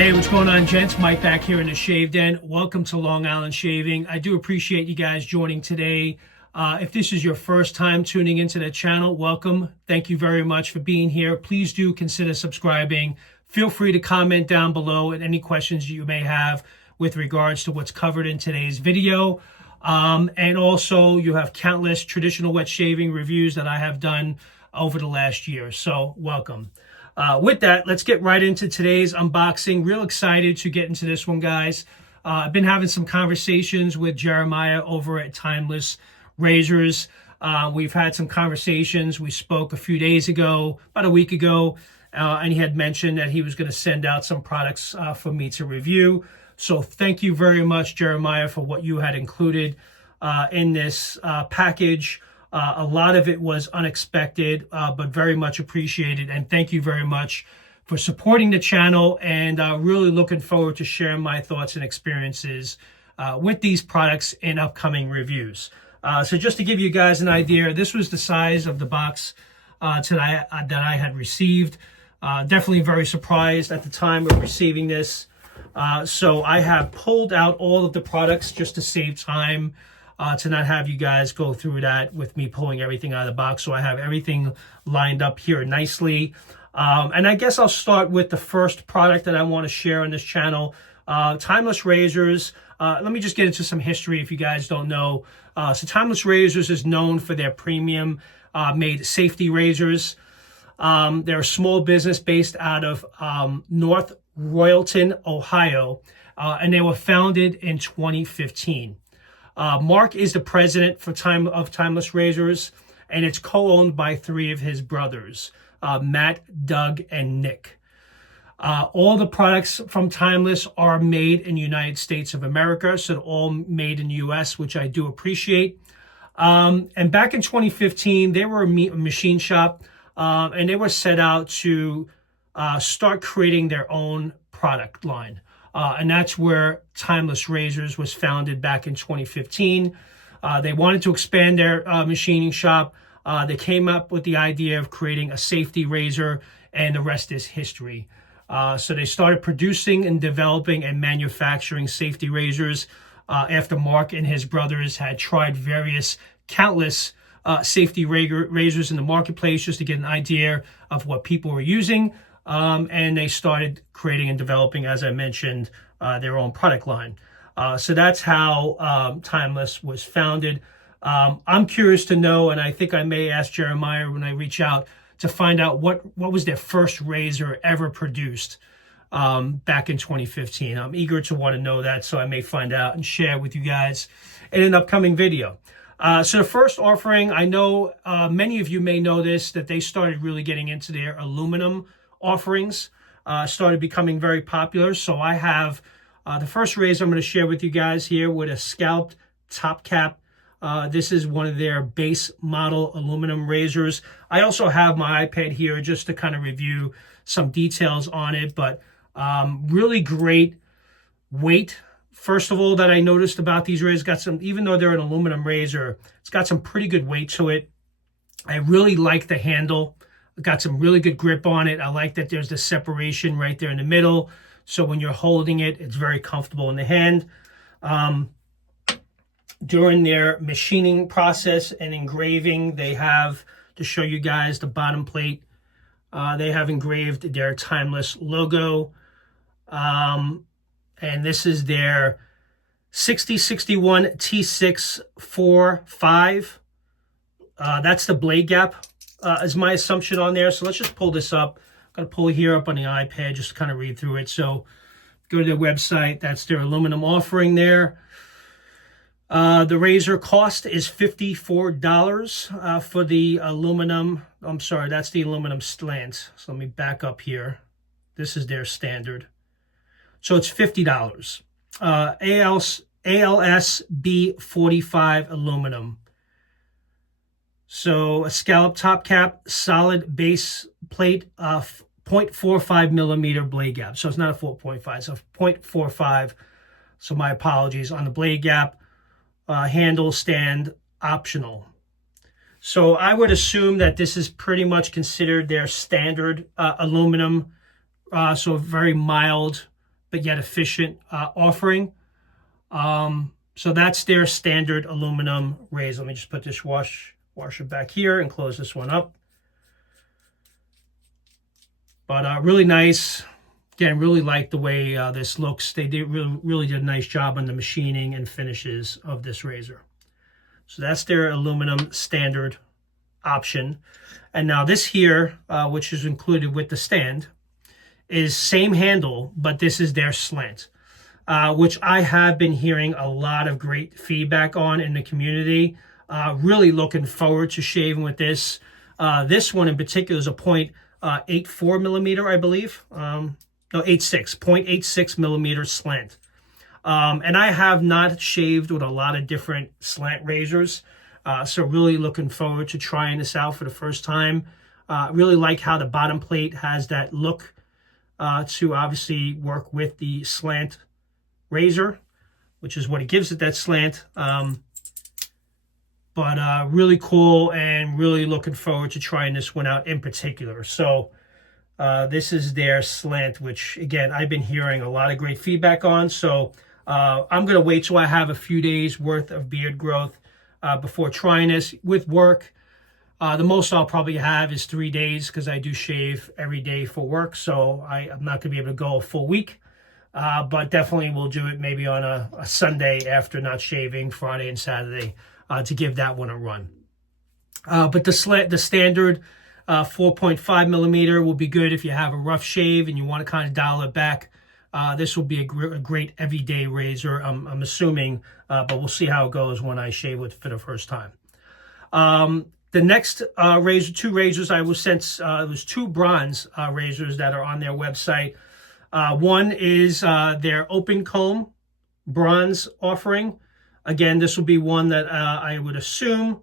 Hey, what's going on, gents? Mike back here in the Shave Den. Welcome to Long Island Shaving. I do appreciate you guys joining today. If this is your first time tuning into the channel, welcome. Thank you very much for being here. Please do consider subscribing. Feel free to comment down below at any questions you may have with regards to what's covered in today's video. And also, you have countless traditional wet shaving reviews that I have done over the last year. So, welcome. With that, let's get right into today's unboxing. Real excited to get into this one, guys. I've been having some conversations with Jeremiah over at Timeless Razors. We've had some conversations. We spoke a few days ago, about a week ago, and he had mentioned that he was going to send out some products for me to review. So thank you very much, Jeremiah, for what you had included in this package. A lot of it was unexpected, but very much appreciated. And thank you very much for supporting the channel, and really looking forward to sharing my thoughts and experiences with these products in upcoming reviews. So just to give you guys an idea, this was the size of the box that I had received. Definitely very surprised at the time of receiving this. So I have pulled out all of the products just to save time. To not have you guys go through that with me pulling everything out of the box. So I have everything lined up here nicely. And I guess I'll start with the first product that I want to share on this channel, Timeless Razors. Let me just get into some history if you guys don't know. So Timeless Razors is known for their premium made safety razors. They're a small business based out of North Royalton, Ohio, and they were founded in 2015. Mark is the president for Timeless Razors, and it's co-owned by three of his brothers, Matt, Doug, and Nick. All the products from Timeless are made in the United States of America, so they're all made in the U.S., which I do appreciate. And back in 2015, they were a machine shop, and they were set out to start creating their own product line. And that's where Timeless Razors was founded back in 2015. They wanted to expand their machining shop. They came up with the idea of creating a safety razor, and the rest is history. So they started producing and developing and manufacturing safety razors after Mark and his brothers had tried countless safety razors in the marketplace just to get an idea of what people were using. And they started creating and developing, as I mentioned, their own product line. So that's how Timeless was founded. I'm curious to know, and I think I may ask Jeremiah when I reach out to find out what was their first razor ever produced back in 2015. I'm eager to want to know that, so I may find out and share with you guys in an upcoming video. So the first offering, I know many of you may know this, that they started really getting into their aluminum offerings, started becoming very popular. So I have the first razor I'm going to share with you guys here with a scalped top cap. This is one of their base model aluminum razors. I also have my iPad here just to kind of review some details on it, but really great weight. First of all, that I noticed about these razors, got some, even though they're an aluminum razor, it's got some pretty good weight to it. I really like the handle. Got some really good grip on it. I like that there's the separation right there in the middle. So when you're holding it, it's very comfortable in the hand. During their machining process and engraving, they have, to show you guys the bottom plate, they have engraved their Timeless logo. And this is their 6061 T645. That's the blade gap. Is my assumption on there. So let's just pull this up. I'm going to pull it here up on the iPad just to kind of read through it. So go to their website. That's their aluminum offering there. The razor cost is $54 for the aluminum. I'm sorry, that's the aluminum Slant. So let me back up here. This is their standard. So it's $50. ALS B45 aluminum. So a scallop top cap, solid base plate, 0.45 millimeter blade gap. So it's not a 4.5, so 0.45. So my apologies on the blade gap. Handle stand optional. So I would assume that this is pretty much considered their standard aluminum. So very mild but yet efficient offering. So that's their standard aluminum razor. Let me just put this washer back here and close this one up. But really nice. Again, really like the way this looks. They really did a nice job on the machining and finishes of this razor. So that's their aluminum standard option. And now this here, which is included with the stand, is same handle, but this is their slant, which I have been hearing a lot of great feedback on in the community. Really looking forward to shaving with this. This one in particular is a 0.84 millimeter, I believe. No, 0.86 millimeter slant. And I have not shaved with a lot of different slant razors. So really looking forward to trying this out for the first time. Really like how the bottom plate has that look to obviously work with the slant razor, which is what it gives it, that slant. But really cool, and really looking forward to trying this one out in particular. So this is their slant, which again, I've been hearing a lot of great feedback on. So I'm going to wait till I have a few days worth of beard growth before trying this with work. The most I'll probably have is 3 days, because I do shave every day for work. So I'm not going to be able to go a full week. But definitely we'll do it maybe on a Sunday after not shaving, Friday and Saturday, to give that one a run. But the standard 4.5 millimeter will be good if you have a rough shave and you want to kind of dial it back. This will be a great everyday razor, I'm assuming, but we'll see how it goes when I shave with for the first time. The next two razors I was sent, it was two bronze razors that are on their website. One is their open comb bronze offering. Again, this will be one that I would assume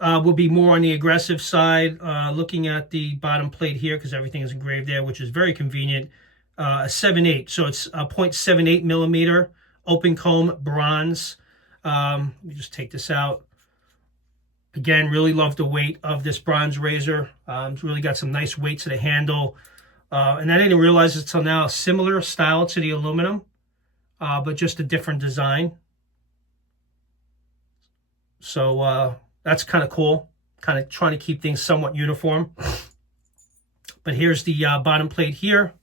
will be more on the aggressive side. Looking at the bottom plate here, because everything is engraved there, which is very convenient. A 7/8, so it's a 0.78 millimeter open comb bronze. Let me just take this out. Again, really love the weight of this bronze razor. It's really got some nice weight to the handle. And I didn't realize until now, a similar style to the aluminum, but just a different design. So that's kind of cool. Kind of trying to keep things somewhat uniform. But here's the bottom plate here.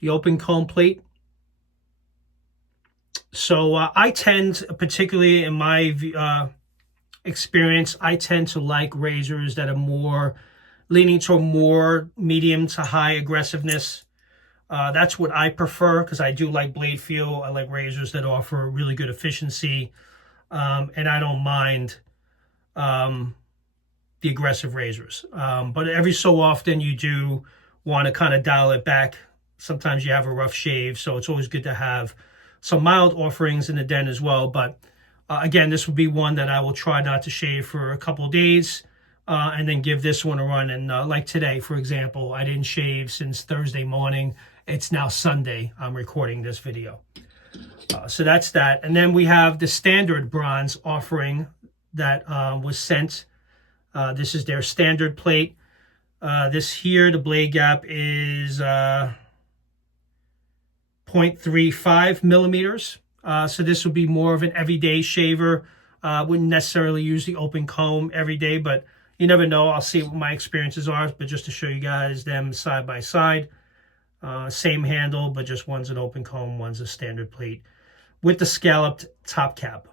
The open comb plate. So I tend, particularly in my experience, I tend to like razors that are more leaning toward more medium to high aggressiveness. That's what I prefer, because I do like blade feel. I like razors that offer really good efficiency, and I don't mind the aggressive razors. But every so often you do want to kind of dial it back. Sometimes you have a rough shave, so it's always good to have some mild offerings in the den as well. But again, this will be one that I will try not to shave for a couple of days, and then give this one a run. And like today, for example, I didn't shave since Thursday morning. It's now Sunday. I'm recording this video. So that's that. And then we have the standard bronze offering that was sent. This is their standard plate. This here, the blade gap is 0.35 millimeters. So this would be more of an everyday shaver. Wouldn't necessarily use the open comb every day, but you never know. I'll see what my experiences are, but just to show you guys them side by side. Same handle, but just one's an open comb, one's a standard plate with the scalloped top cap.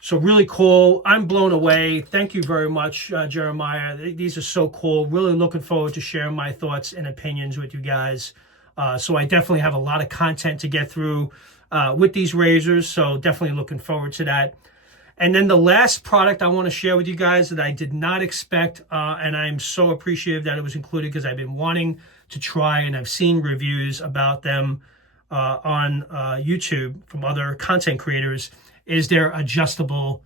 So really cool. I'm blown away. Thank you very much, Jeremiah. These are so cool. Really looking forward to sharing my thoughts and opinions with you guys. So I definitely have a lot of content to get through with these razors. So definitely looking forward to that. And then the last product I want to share with you guys that I did not expect, and I'm so appreciative that it was included, because I've been wanting to try, and I've seen reviews about them on YouTube from other content creators, is their adjustable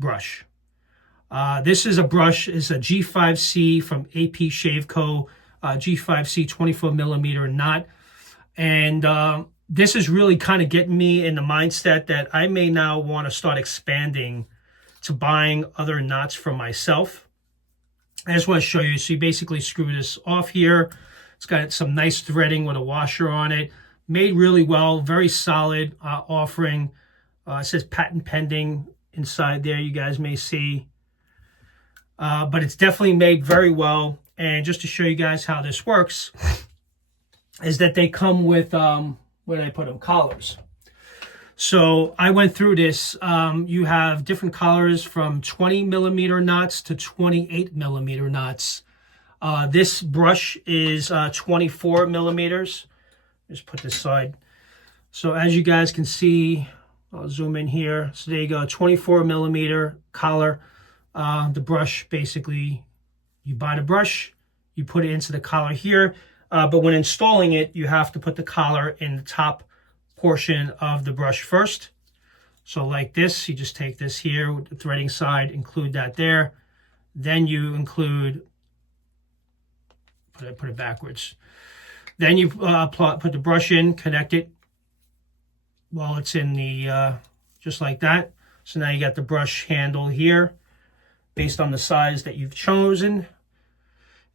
brush. This is a brush, is a G5C from AP Shave Co. G5C 24 millimeter knot. And this is really kind of getting me in the mindset that I may now want to start expanding to buying other knots for myself. I just want to show you. So you basically screw this off here. It's got some nice threading with a washer on it. Made really well, very solid offering. It says patent pending inside there, you guys may see. But it's definitely made very well. And just to show you guys how this works, is that they come with, where did I put them? Collars. So I went through this. You have different collars from 20 millimeter knots to 28 millimeter knots. This brush is 24 millimeters. Just put this side. So as you guys can see, I'll zoom in here. So there you go, 24 millimeter collar. The brush, basically, you buy the brush, you put it into the collar here. But when installing it, you have to put the collar in the top portion of the brush first. So like this, you just take this here with the threading side, include that there. Then you include, put it backwards. Then you put the brush in, connect it while it's in the, just like that. So now you got the brush handle here based on the size that you've chosen.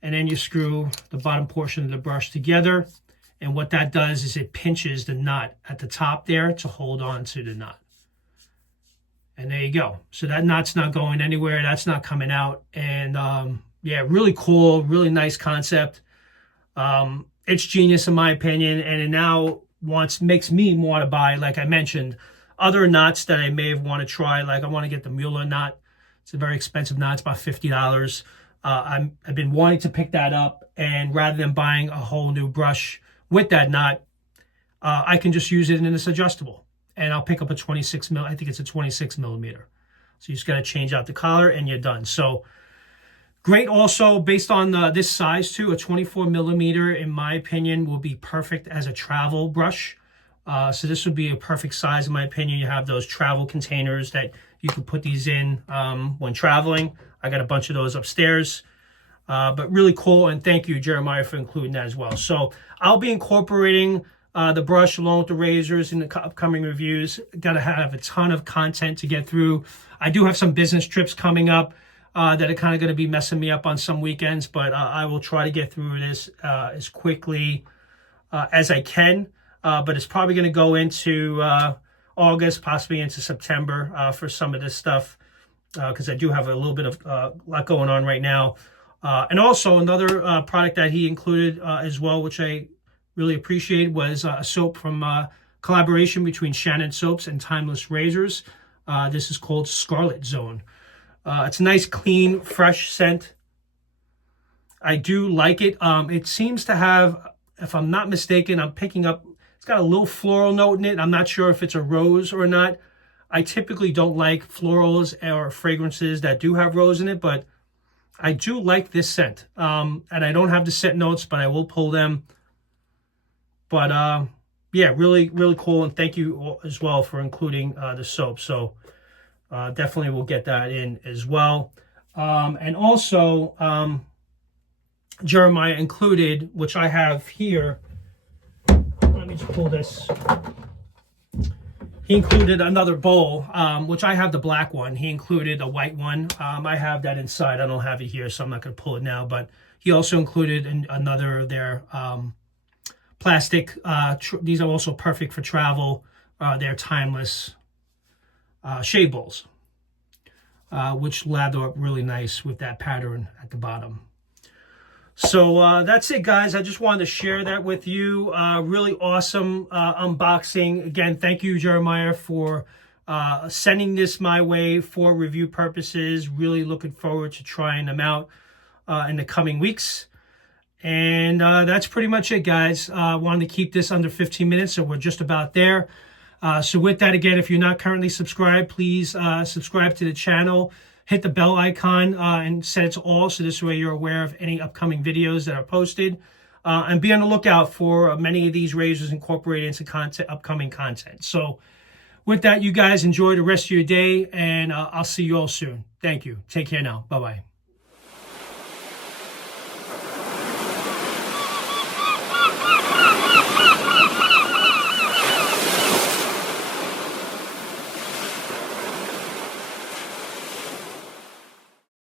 And then you screw the bottom portion of the brush together. And what that does is it pinches the knot at the top there to hold on to the knot. And there you go. So that knot's not going anywhere. That's not coming out. And yeah, really cool, really nice concept. It's genius in my opinion. And it now makes me want to buy, like I mentioned, other knots that I may have want to try. Like I want to get the Mueller knot. It's a very expensive knot. It's about $50. I've been wanting to pick that up. And rather than buying a whole new brush with that knot, I can just use it in this adjustable. And I'll pick up a 26 mil. I think it's a 26 millimeter. So you just got to change out the collar and you're done. So great. Also, based on this size too, a 24 millimeter, in my opinion, will be perfect as a travel brush. So this would be a perfect size, in my opinion. You have those travel containers that you can put these in when traveling. I got a bunch of those upstairs. But really cool. And thank you, Jeremiah, for including that as well. So I'll be incorporating the brush along with the razors in the upcoming reviews. Got to have a ton of content to get through. I do have some business trips coming up that are kind of going to be messing me up on some weekends, but I will try to get through this as quickly as I can. But it's probably going to go into August, possibly into September for some of this stuff, because I do have a little bit of lot going on right now. And also another product that he included as well, which I really appreciate, was a soap from collaboration between Shannon Soaps and Timeless Razors. This is called Scarlet Zone. It's a nice, clean, fresh scent. I do like it. It seems to have, if I'm not mistaken, I'm picking up, it's got a little floral note in it. I'm not sure if it's a rose or not. I typically don't like florals or fragrances that do have rose in it, but I do like this scent. And I don't have the scent notes, but I will pull them. But yeah, really, really cool. And thank you as well for including the soap. So definitely we'll get that in as well. And also, Jeremiah included, which I have here. Let me just pull this. He included another bowl, which I have the black one. He included a white one. I have that inside. I don't have it here, so I'm not going to pull it now. But he also included another of their plastic. These are also perfect for travel. They're timeless shave bowls, which lather up really nice with that pattern at the bottom. So that's it, guys. I just wanted to share that with you. Really awesome unboxing. Again, thank you, Jeremiah, for sending this my way for review purposes. Really looking forward to trying them out in the coming weeks. And that's pretty much it, guys. Wanted to keep this under 15 minutes, so we're just about there. So with that, again, if you're not currently subscribed, please subscribe to the channel. Hit the bell icon and set it to all, so this way you're aware of any upcoming videos that are posted. And be on the lookout for many of these razors incorporated into upcoming content. So with that, you guys enjoy the rest of your day, and I'll see you all soon. Thank you. Take care now. Bye-bye.